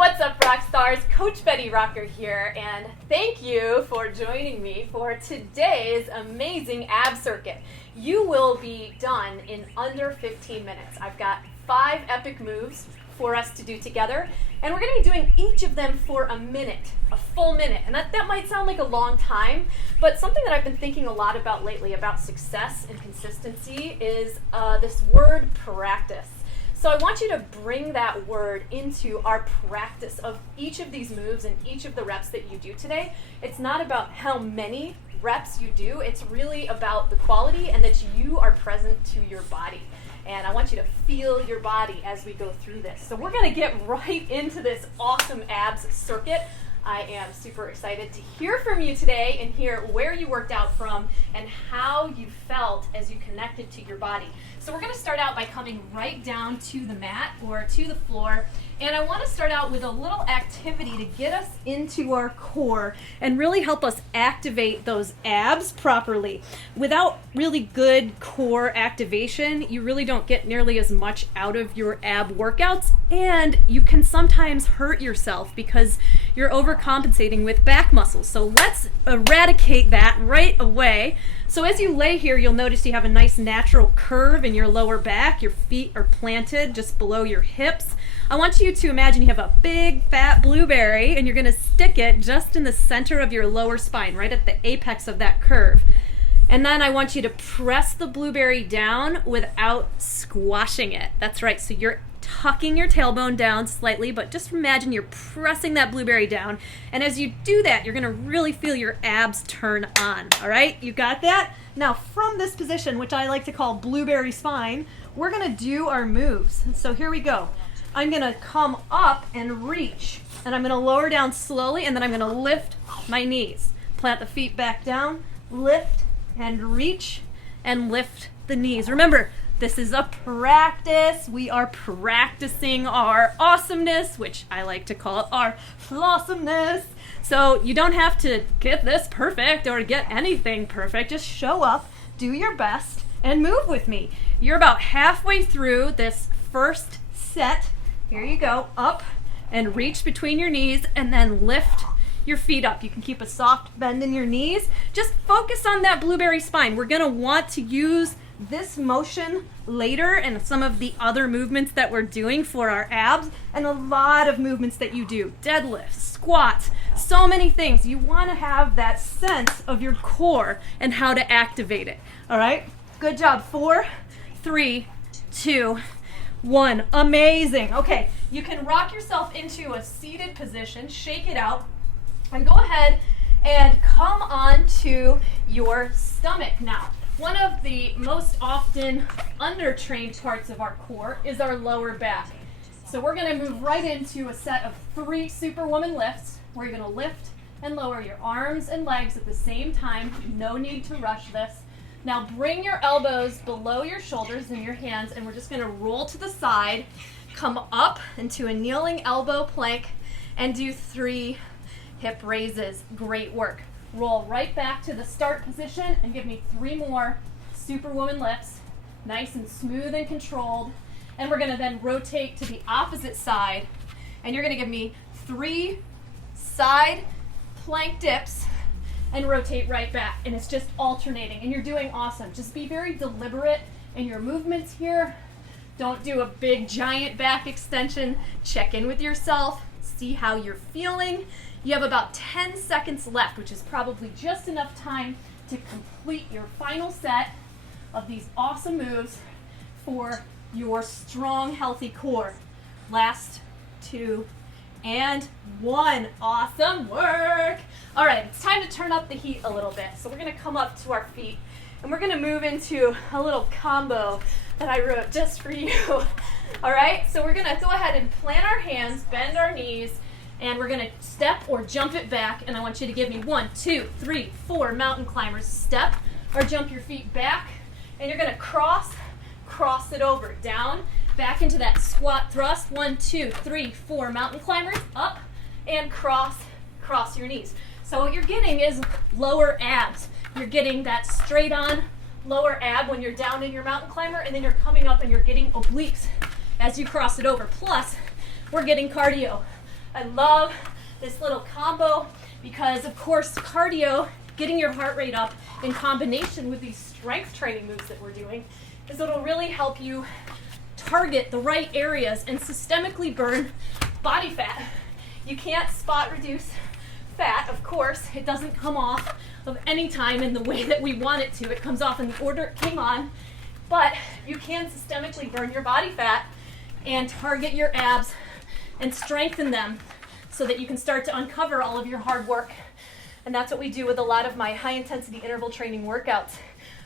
What's up, rock stars? Coach Betty Rocker here, and thank you for joining me for today's amazing ab circuit. You will be done in under 15 minutes. I've got 5 epic moves for us to do together, and we're going to be doing each of them for a minute, a full minute. And that might sound like a long time, but something that I've been thinking a lot about lately about success and consistency is this word practice. So I want you to bring that word into our practice of each of these moves and each of the reps that you do today. It's not about how many reps you do, it's really about the quality and that you are present to your body. And I want you to feel your body as we go through this. So we're gonna get right into this awesome abs circuit. I am super excited to hear from you today and hear where you worked out from and how you felt as you connected to your body. So we're going to start out by coming right down to the mat or to the floor. And I want to start out with a little activity to get us into our core and really help us activate those abs properly. Without really good core activation, you really don't get nearly as much out of your ab workouts, and you can sometimes hurt yourself because you're overcompensating with back muscles. So let's eradicate that right away. So as you lay here, you'll notice you have a nice natural curve in your lower back. Your feet are planted just below your hips. I want you to imagine you have a big fat blueberry and you're going to stick it just in the center of your lower spine, right at the apex of that curve. And then I want you to press the blueberry down without squashing it. That's right. So you're tucking your tailbone down slightly, but just imagine you're pressing that blueberry down. And as you do that, you're going to really feel your abs turn on. All right? You got that? Now, from this position, which I like to call blueberry spine, we're going to do our moves. So here we go. I'm going to come up and reach, and I'm going to lower down slowly, and then I'm going to lift my knees. Plant the feet back down, lift and reach, and lift the knees. Remember, this is a practice. We are practicing our awesomeness, which I like to call our flossomeness. So you don't have to get this perfect or get anything perfect. Just show up, do your best, and move with me. You're about halfway through this first set. Here you go, up and reach between your knees and then lift your feet up. You can keep a soft bend in your knees. Just focus on that blueberry spine. We're gonna want to use this motion later and some of the other movements that we're doing for our abs and a lot of movements that you do. Deadlifts, squats, so many things. You wanna have that sense of your core and how to activate it. All right, good job. 4, 3, 2, 1. Amazing. Okay, you can rock yourself into a seated position, shake it out, and go ahead and come onto your stomach now. One of the most often undertrained parts of our core is our lower back. So we're going to move right into a set of 3 Superwoman lifts where you're going to lift and lower your arms and legs at the same time. No need to rush this. Now bring your elbows below your shoulders and your hands, and we're just going to roll to the side, come up into a kneeling elbow plank, and do 3 hip raises. Great work. Roll right back to the start position and give me 3 more Superwoman lifts, nice and smooth and controlled. And we're going to then rotate to the opposite side, and you're going to give me 3 side plank dips and rotate right back. And it's just alternating, and you're doing awesome. Just be very deliberate in your movements here. Don't do a big giant back extension. Check in with yourself, see how you're feeling. You have about 10 seconds left, which is probably just enough time to complete your final set of these awesome moves for your strong, healthy core. Last 2 and 1. Awesome work. All right, it's time to turn up the heat a little bit. So we're going to come up to our feet, and we're going to move into a little combo that I wrote just for you. All right, so we're going to go ahead and plant our hands, bend our knees, and we're going to step or jump it back. And I want you to give me 1, 2, 3, 4 mountain climbers. Step or jump your feet back, and you're going to cross it over, down, back into that squat thrust. 1, 2, 3, 4 mountain climbers, up and cross your knees. So what you're getting is lower abs. You're getting that straight on lower ab when you're down in your mountain climber, and then you're coming up and you're getting obliques as you cross it over. Plus, we're getting cardio. I love this little combo because, of course, cardio, getting your heart rate up in combination with these strength training moves that we're doing, is it'll really help you target the right areas and systemically burn body fat. You can't spot reduce fat, of course. It doesn't come off of any time in the way that we want it to. It comes off in the order it came on, but you can systemically burn your body fat and target your abs and strengthen them so that you can start to uncover all of your hard work. And that's what we do with a lot of my high-intensity interval training workouts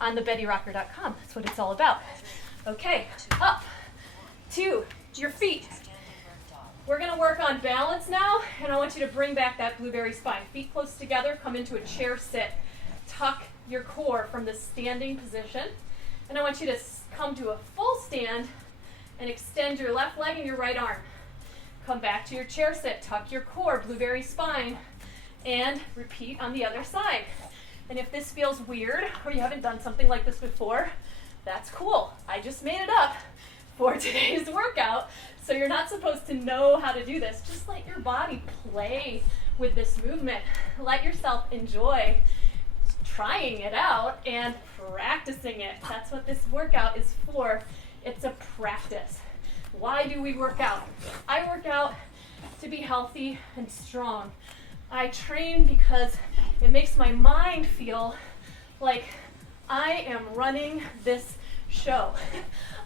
on thebettyrocker.com. That's what it's all about. Okay, up to your feet. We're going to work on balance now, and I want you to bring back that blueberry spine. Feet close together, come into a chair sit. Tuck your core from the standing position. And I want you to come to a full stand and extend your left leg and your right arm. Come back to your chair sit, tuck your core, blueberry spine, and repeat on the other side. And if this feels weird or you haven't done something like this before, that's cool. I just made it up for today's workout, so you're not supposed to know how to do this. Just let your body play with this movement. Let yourself enjoy trying it out and practicing it. That's what this workout is for. It's a practice. Why do we work out? I work out to be healthy and strong. I train because it makes my mind feel like I am running this show.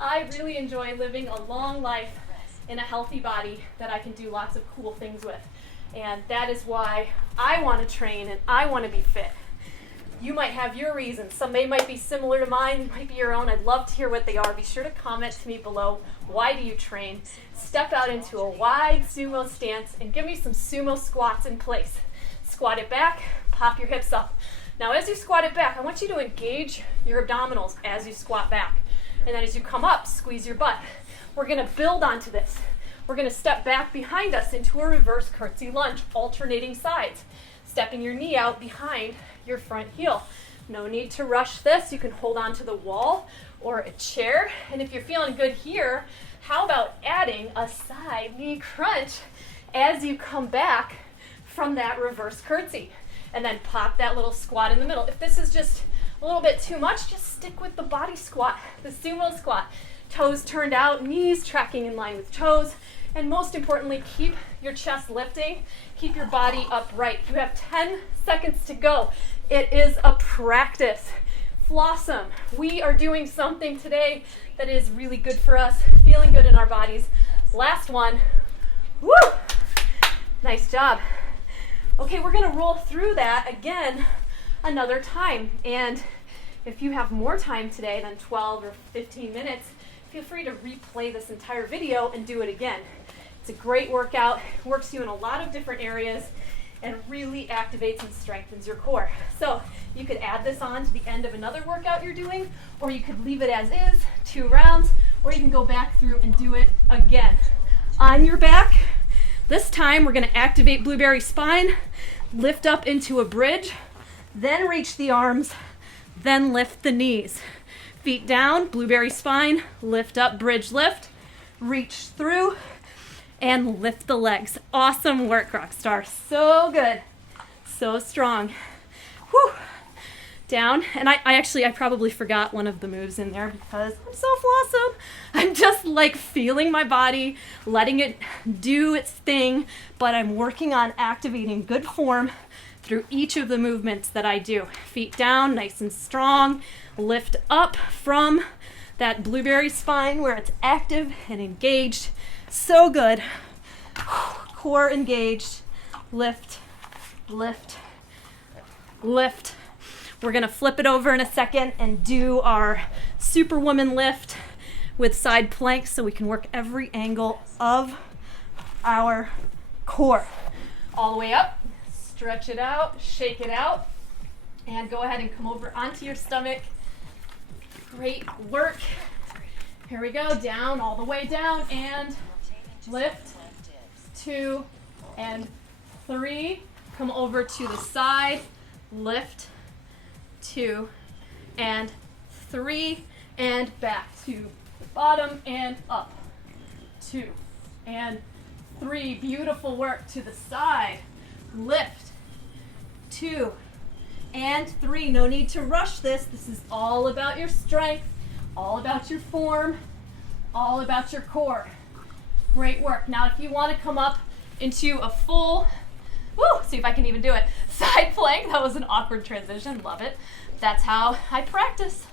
I really enjoy living a long life in a healthy body that I can do lots of cool things with. And that is why I want to train and I want to be fit. You might have your reasons. Some might be similar to mine, might be your own. I'd love to hear what they are. Be sure to comment to me below. Why do you train? Step out into a wide sumo stance and give me some sumo squats in place. Squat it back, pop your hips up. Now as you squat it back, I want you to engage your abdominals as you squat back. And then as you come up, squeeze your butt. We're going to build onto this. We're going to step back behind us into a reverse curtsy lunge, alternating sides. Stepping your knee out behind your front heel. No need to rush this. You can hold on to the wall or a chair. And if you're feeling good here, how about adding a side knee crunch as you come back from that reverse curtsy? And then pop that little squat in the middle. If this is just a little bit too much, just stick with the body squat, the sumo squat. Toes turned out, knees tracking in line with toes. And most importantly, keep your chest lifting. Keep your body upright. You have 10 seconds to go. It is a practice. Flossom. We are doing something today that is really good for us, feeling good in our bodies. Last one. Woo! Nice job. Okay, we're going to roll through that again another time. And if you have more time today than 12 or 15 minutes, feel free to replay this entire video and do it again. It's a great workout. It works you in a lot of different areas and really activates and strengthens your core. So you could add this on to the end of another workout you're doing, or you could leave it as is, 2 rounds, or you can go back through and do it again. On your back, this time we're going to activate blueberry spine, lift up into a bridge, then reach the arms, then lift the knees. Feet down, blueberry spine, lift up, bridge lift, reach through, and lift the legs. Awesome work, Rockstar. So good. So strong. Whew. Down. And I probably forgot one of the moves in there because I'm so flawsome. I'm just like feeling my body, letting it do its thing, but I'm working on activating good form through each of the movements that I do. Feet down, nice and strong. Lift up from that blueberry spine where it's active and engaged. So good. Core engaged. Lift, lift, lift. We're going to flip it over in a second and do our Superwoman lift with side planks so we can work every angle of our core. All the way up. Stretch it out, shake it out, and go ahead and come over onto your stomach. Great work. Here we go, down, all the way down, and lift, 2, and 3. Come over to the side, lift, 2, and 3, and back to the bottom, and up, 2, and 3, beautiful work to the side. Lift, 2, and 3. No need to rush this. This is all about your strength, all about your form, all about your core. Great work. Now if you want to come up into a full, see if I can even do it, side plank. That was an awkward transition, love it. That's how I practice.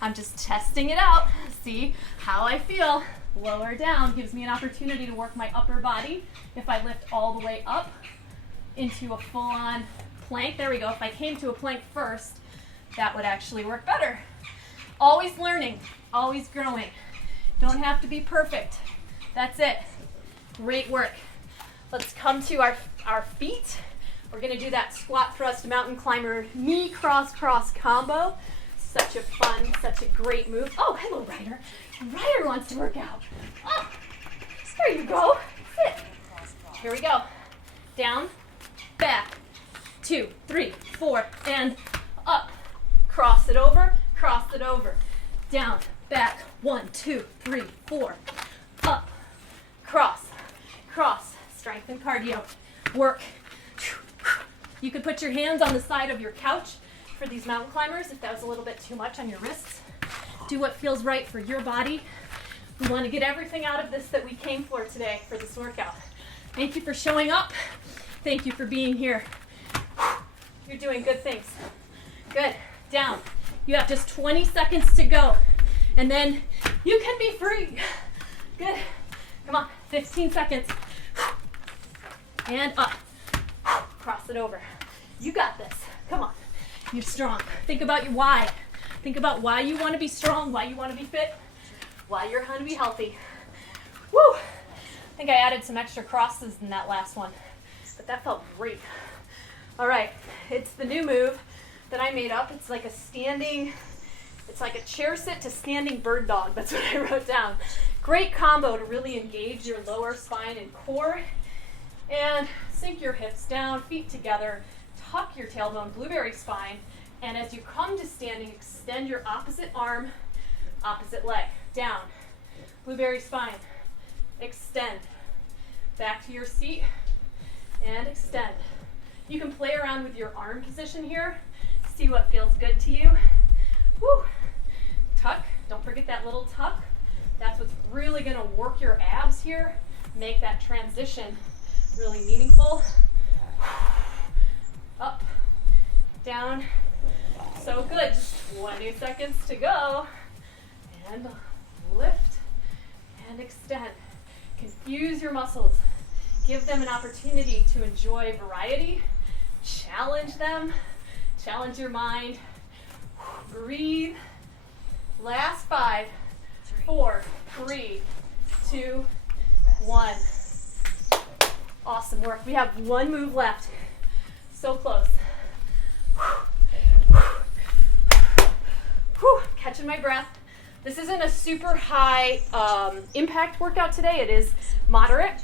I'm just testing it out, see how I feel. Lower down gives me an opportunity to work my upper body. If I lift all the way up into a full-on plank, there we go. If I came to a plank first, that would actually work better. Always learning, always growing. Don't have to be perfect. That's it. Great work. Let's come to our feet. We're gonna do that squat thrust mountain climber knee cross combo. Such a fun, such a great move. Oh, hello, Ryder. Ryder wants to work out. Oh, there you go. Sit. Here we go. Down, back, 2, 3, 4, and up. Cross it over, cross it over. Down, back, 1, 2, 3, 4. Up, cross, cross. Strength and cardio. Work. You could put your hands on the side of your couch for these mountain climbers if that was a little bit too much on your wrists. Do what feels right for your body. We want to get everything out of this that we came for today for this workout. Thank you for showing up. Thank you for being here. You're doing good things. Good. Down. You have just 20 seconds to go. And then you can be free. Good. Come on. 15 seconds. And up. Cross it over. You got this. Come on. You're strong. Think about your why. Think about why you want to be strong, why you want to be fit, why you're going to be healthy. Woo! I think I added some extra crosses in that last one, but that felt great. All right, it's the new move that I made up. It's like a chair sit to standing bird dog. That's what I wrote down. Great combo to really engage your lower spine and core. And sink your hips down, feet together, tuck your tailbone, blueberry spine, and as you come to standing, extend your opposite arm, opposite leg, down, blueberry spine, extend, back to your seat, and extend. You can play around with your arm position here, see what feels good to you. Woo. Tuck, don't forget that little tuck. That's what's really gonna work your abs here, make that transition really meaningful. Up, down, so good. Just 20 seconds to go. And lift and extend. Confuse your muscles. Give them an opportunity to enjoy variety. Challenge them. Challenge your mind. Breathe. Last 5, 4, 3, 2, 1. Awesome work. We have one move left. So close. Whew, catching my breath. This isn't a super high impact workout today. It is moderate,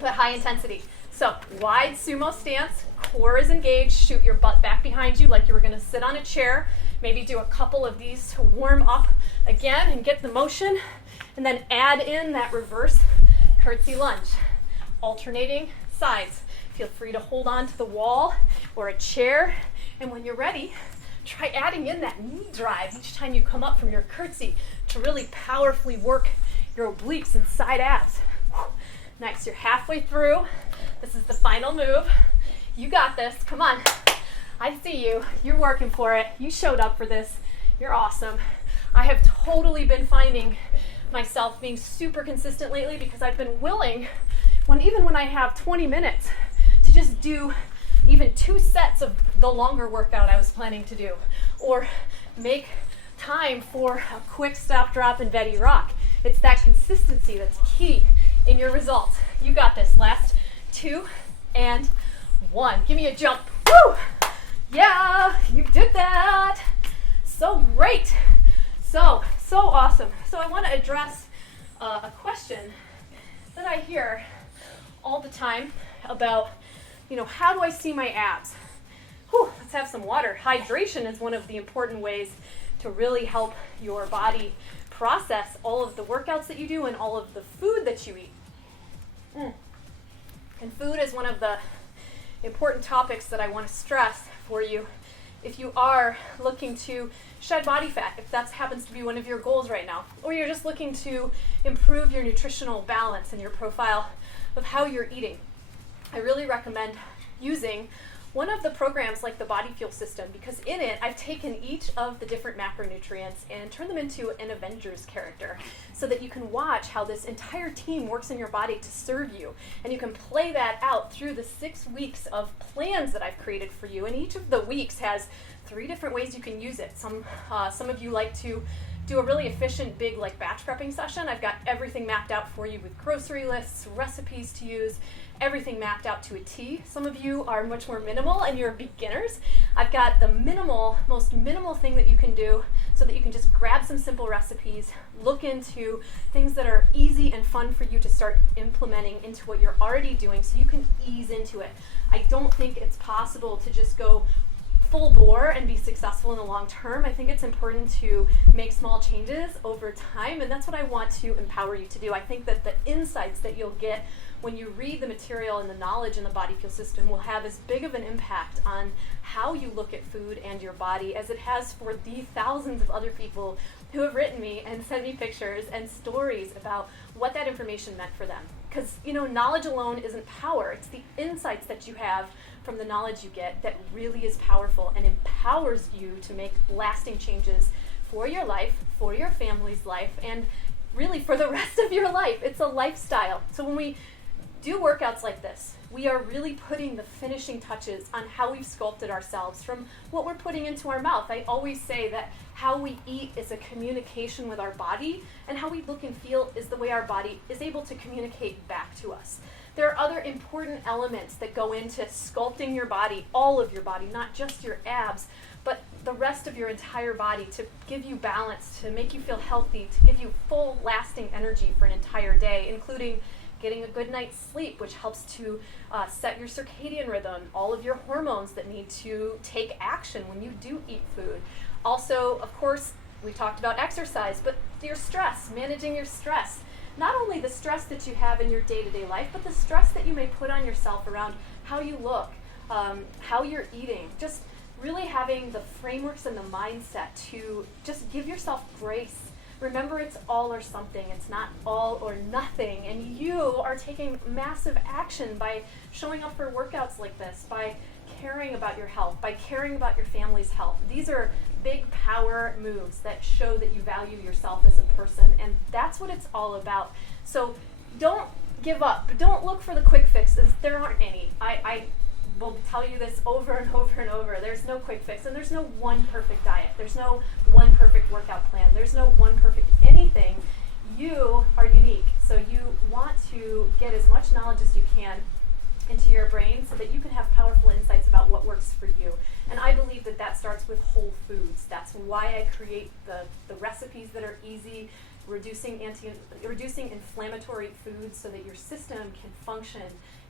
but high intensity. So wide sumo stance, core is engaged, shoot your butt back behind you like you were gonna sit on a chair. Maybe do a couple of these to warm up again and get the motion, and then add in that reverse curtsy lunge. Alternating sides. Feel free to hold on to the wall or a chair, and when you're ready, try adding in that knee drive each time you come up from your curtsy to really powerfully work your obliques and side abs. Nice, you're halfway through. This is the final move. You got this, come on. I see you, you're working for it. You showed up for this, you're awesome. I have totally been finding myself being super consistent lately because I've been willing, even when I have 20 minutes, to just do even 2 sets of the longer workout I was planning to do, or make time for a quick stop, drop, and Vedi rock. It's that consistency that's key in your results. You got this. Last 2 and 1. Give me a jump. Woo! Yeah, you did that. So great. So awesome. So I want to address a question that I hear all the time about, how do I see my abs? Whew, let's have some water. Hydration is one of the important ways to really help your body process all of the workouts that you do and all of the food that you eat. And food is one of the important topics that I want to stress for you if you are looking to shed body fat, if that happens to be one of your goals right now, or you're just looking to improve your nutritional balance and your profile of how you're eating. I really recommend using one of the programs like the Body Fuel System, because in it I've taken each of the different macronutrients and turned them into an Avengers character so that you can watch how this entire team works in your body to serve you. And you can play that out through the 6 weeks of plans that I've created for you. And each of the weeks has 3 different ways you can use it. Some of you like to do a really efficient big like batch prepping session. I've got everything mapped out for you with grocery lists, recipes to use, everything mapped out to a T. Some of you are much more minimal and you're beginners. I've got the most minimal thing that you can do so that you can just grab some simple recipes, look into things that are easy and fun for you to start implementing into what you're already doing so you can ease into it. I don't think it's possible to just go full bore and be successful in the long term. I think it's important to make small changes over time, and that's what I want to empower you to do. I think that the insights that you'll get when you read the material and the knowledge in the Body Fuel System will have as big of an impact on how you look at food and your body as it has for the thousands of other people who have written me and sent me pictures and stories about what that information meant for them. Because, knowledge alone isn't power. It's the insights that you have from the knowledge you get that really is powerful and empowers you to make lasting changes for your life, for your family's life, and really for the rest of your life. It's a lifestyle. So when we do workouts like this, we are really putting the finishing touches on how we've sculpted ourselves from what we're putting into our mouth. I always say that how we eat is a communication with our body, and how we look and feel is the way our body is able to communicate back to us. There are other important elements that go into sculpting your body, all of your body, not just your abs, but the rest of your entire body, to give you balance, to make you feel healthy, to give you full lasting energy for an entire day, including getting a good night's sleep, which helps to set your circadian rhythm, all of your hormones that need to take action when you do eat food. Also, of course, we talked about exercise, but your stress, managing your stress. Not only the stress that you have in your day-to-day life, but the stress that you may put on yourself around how you look, how you're eating. Just really having the frameworks and the mindset to just give yourself grace. Remember, it's all or something. It's not all or nothing. And you are taking massive action by showing up for workouts like this, by caring about your health, by caring about your family's health. These are big power moves that show that you value yourself as a person, and that's what it's all about. So don't give up. Don't look for the quick fixes. There aren't any. I will tell you this over and over and over. There's no quick fix, and there's no one perfect diet. There's no one perfect workout plan. There's no one perfect anything. You are unique, so you want to get as much knowledge as you can into your brain so that you can have powerful insights about what works for you. And I believe that that starts with whole foods. That's why I create the recipes that are easy, reducing inflammatory foods so that your system can function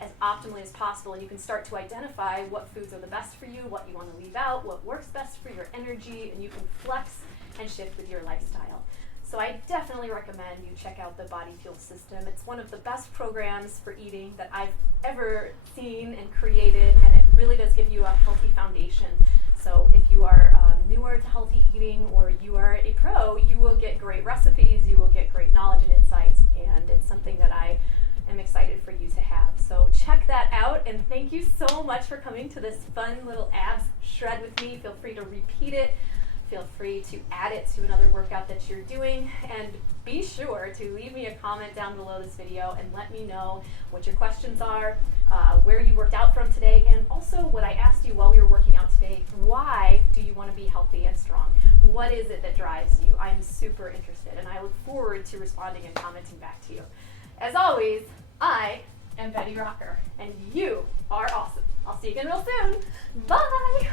as optimally as possible, and you can start to identify what foods are the best for you, what you want to leave out, what works best for your energy, and you can flex and shift with your lifestyle. So I definitely recommend you check out the Body Fuel System. It's one of the best programs for eating that I've ever seen and created, and it really does give you a healthy foundation. So if you are newer to healthy eating, or you are a pro, you will get great recipes, you will get great knowledge and insights, and it's something that I am excited for you to have. So check that out, and thank you so much for coming to this fun little abs shred with me. Feel free to repeat it. Feel free to add it to another workout that you're doing, and be sure to leave me a comment down below this video and let me know what your questions are, where you worked out from today, and also what I asked you while we were working out today. Why do you want to be healthy and strong? What is it that drives you? I'm super interested, and I look forward to responding and commenting back to you. As always, I am Betty Rocker, and you are awesome. I'll see you again real soon. Bye!